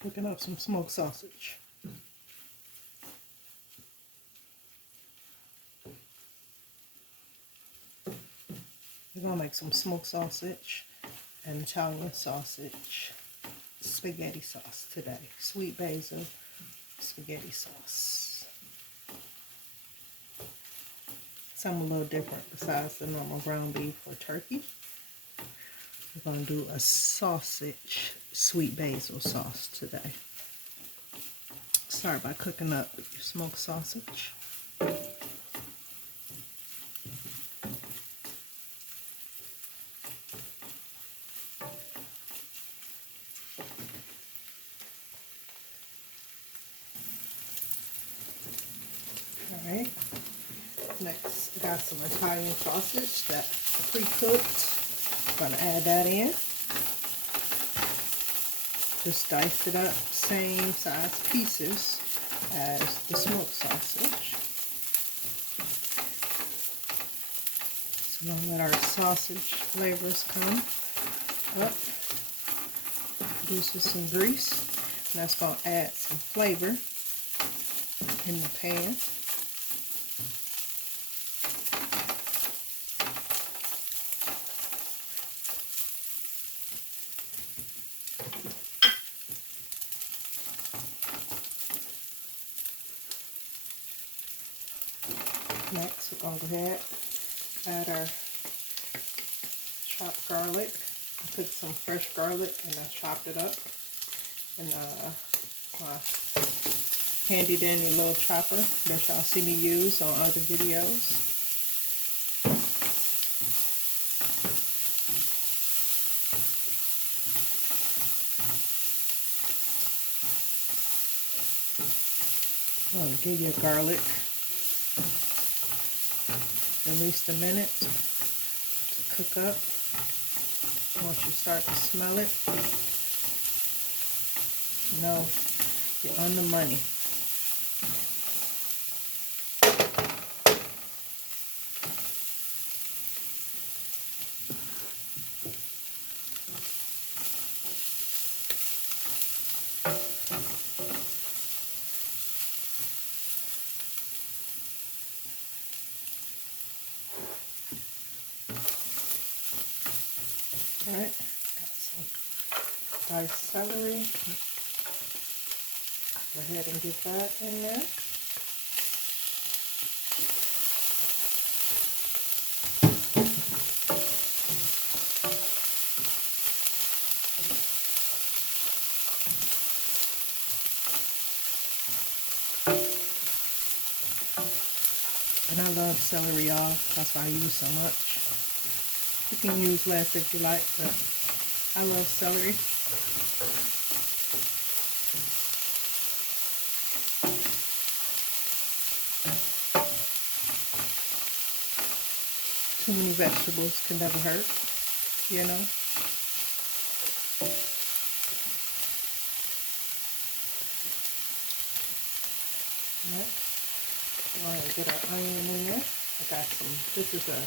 Cooking up some smoked sausage. We're gonna make some smoked sausage and Italian sausage spaghetti sauce today. Sweet basil spaghetti sauce. Something a little different besides the normal ground beef or turkey. We're gonna do a sausage sweet basil sauce today. Start by cooking up your smoked sausage. Alright, next I got some Italian sausage that's pre-cooked. Gonna add that in. Just dice it up, same size pieces as the smoked sausage. So we're gonna let our sausage flavors come up. Produces some grease, and that's gonna add some flavor in the pan. Next, we're going to go ahead add our chopped garlic. I took some fresh garlic and I chopped it up in my handy dandy little chopper that y'all see me use on other videos. I'm going to give your garlic at least a minute to cook up. Once you start to smell it, you know you're on the money. Alright, got some diced celery. Go ahead and get that in there. And I love celery, y'all. That's why I use so much. You can use less if you like, but I love celery. Too many vegetables can never hurt, you know. Next, we're going to get our onion in there. I got some, this is a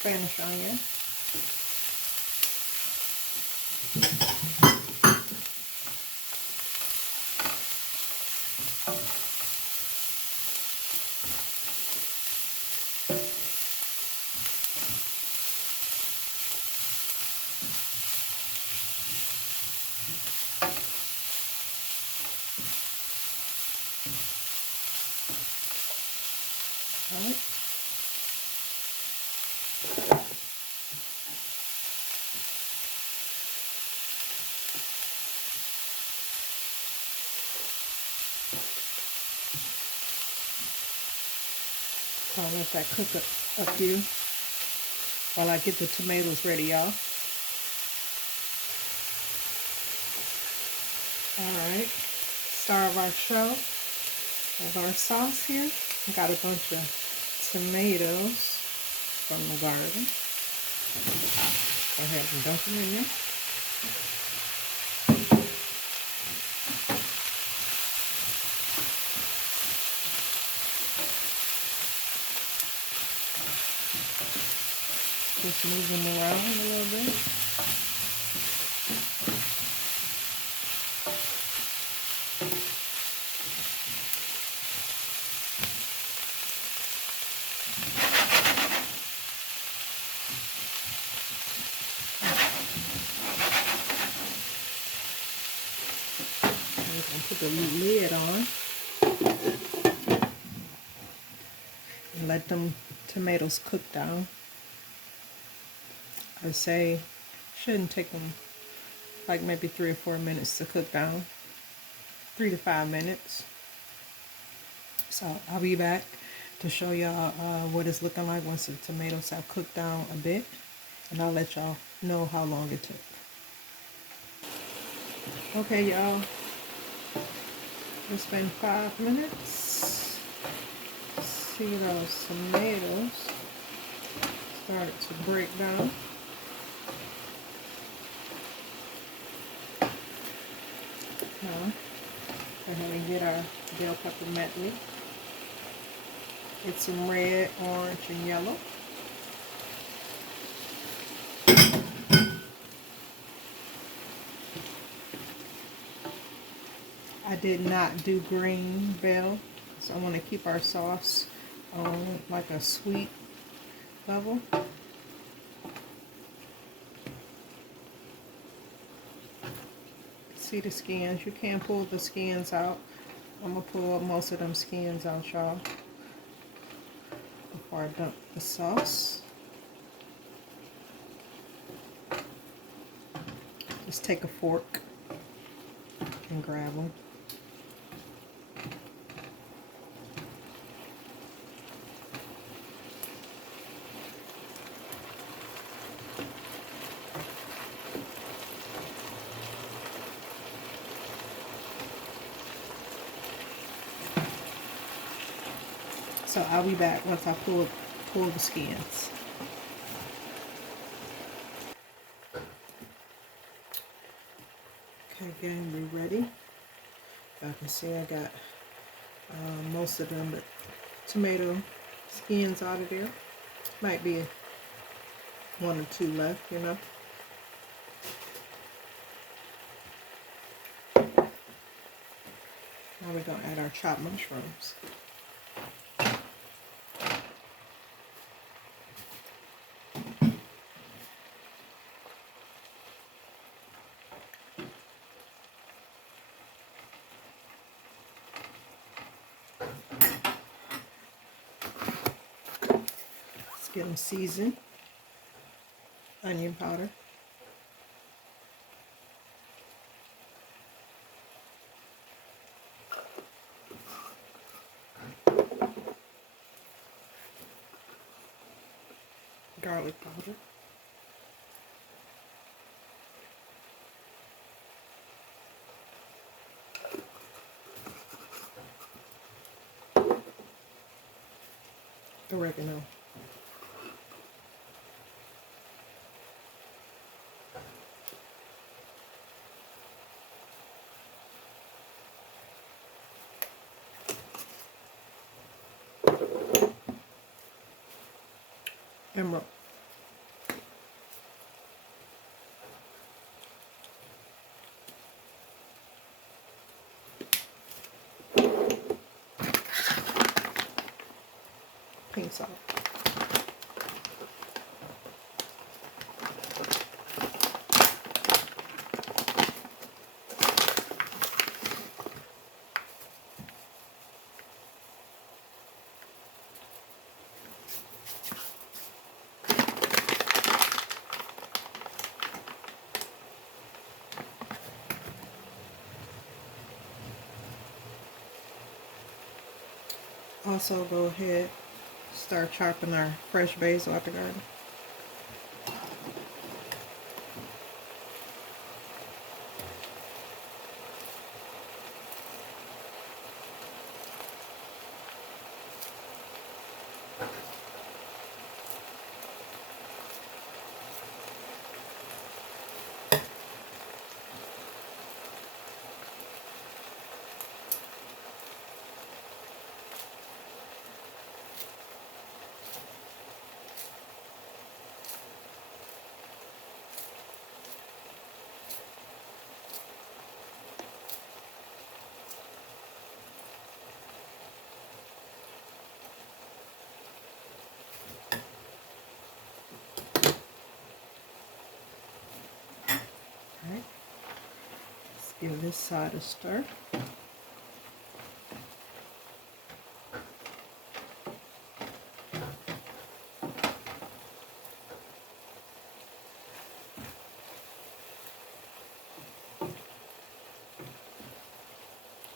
Spanish onion. All right. So I'll let that cook a few while I get the tomatoes ready, y'all. Alright, star of our show of our sauce here. I got a bunch of tomatoes from the garden. Go ahead and dump them in there. Just move them around a little bit. We're going to put the lid on and let them tomatoes cook down. I say shouldn't take them like maybe 3 or 4 minutes to cook down. 3 to 5 minutes. So I'll be back to show y'all what it's looking like once the tomatoes have cooked down a bit, and I'll let y'all know how long it took. Okay, y'all, it's been 5 minutes. See those tomatoes started to break down. Now, go ahead and get our bell pepper medley. Get some red, orange, and yellow. I did not do green bell, so I want to keep our sauce on like a sweet level. See the skins? You can pull the skins out. I'm gonna pull most of them skins out, y'all, before I dump the sauce. Just take a fork and grab them. So I'll be back once I pull the skins. Okay, gang, we're ready. I can see I got most of them, but tomato skins out of there. Might be 1 or 2 left, you know. Now we're gonna add our chopped mushrooms. Let's get them seasoned. Onion powder. Garlic powder. Oregano. Emerald. Pink salt. Also, go ahead, start chopping our fresh basil out the garden. Give this side a stir.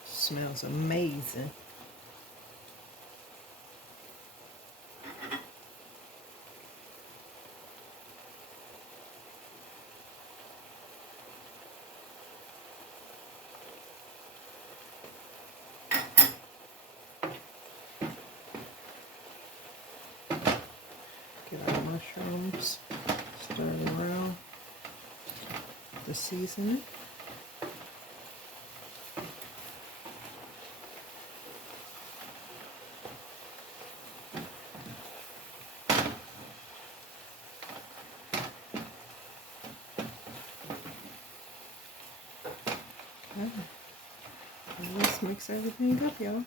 Smells amazing. Get our mushrooms, stir it around, the seasoning. Okay. And let's mix everything up, y'all.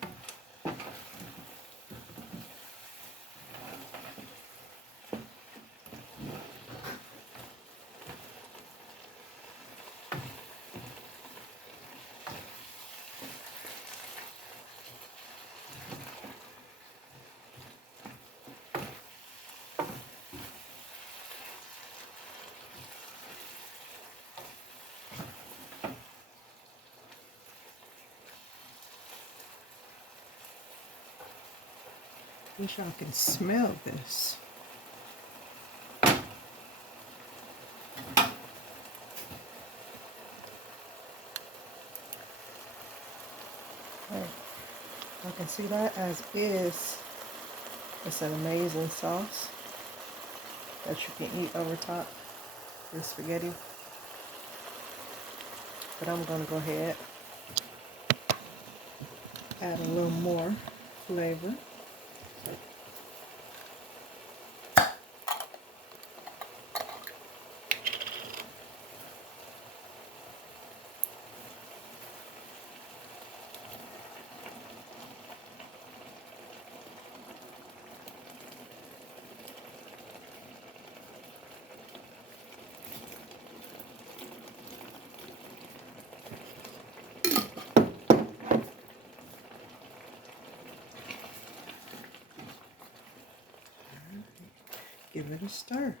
Wish y'all can smell this. I can see that as is. It's an amazing sauce that you can eat over top your spaghetti. But I'm going to go ahead, add a little more flavor. Give it a stir.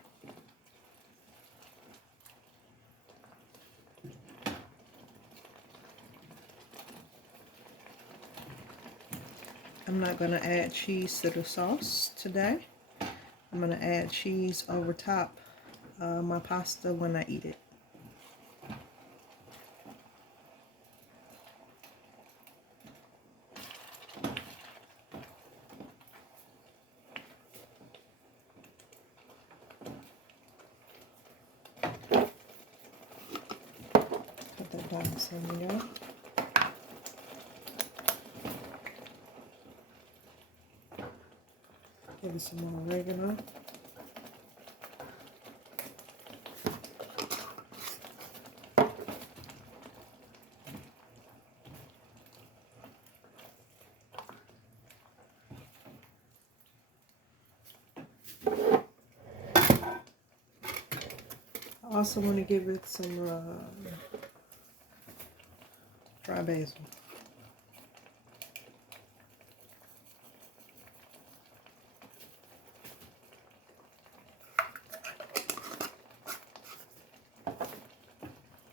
I'm not going to add cheese to the sauce today. I'm going to add cheese over top my pasta when I eat it. Put that down some, y'all. Give it some more oregano. I also want to give it some dry basil.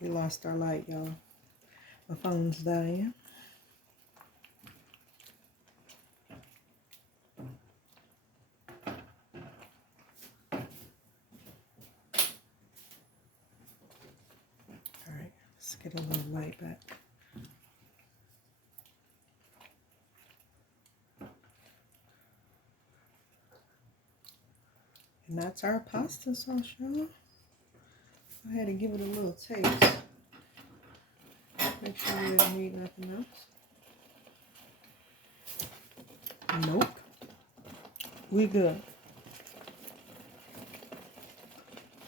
We lost our light, y'all. My phone's dying. Alright, let's get a little light back. And that's our pasta sauce, y'all. I had to give it a little taste. Make sure we don't need nothing else. Nope. We good.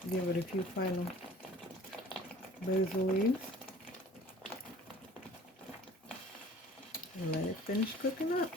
Give it a few final basil leaves. And let it finish cooking up.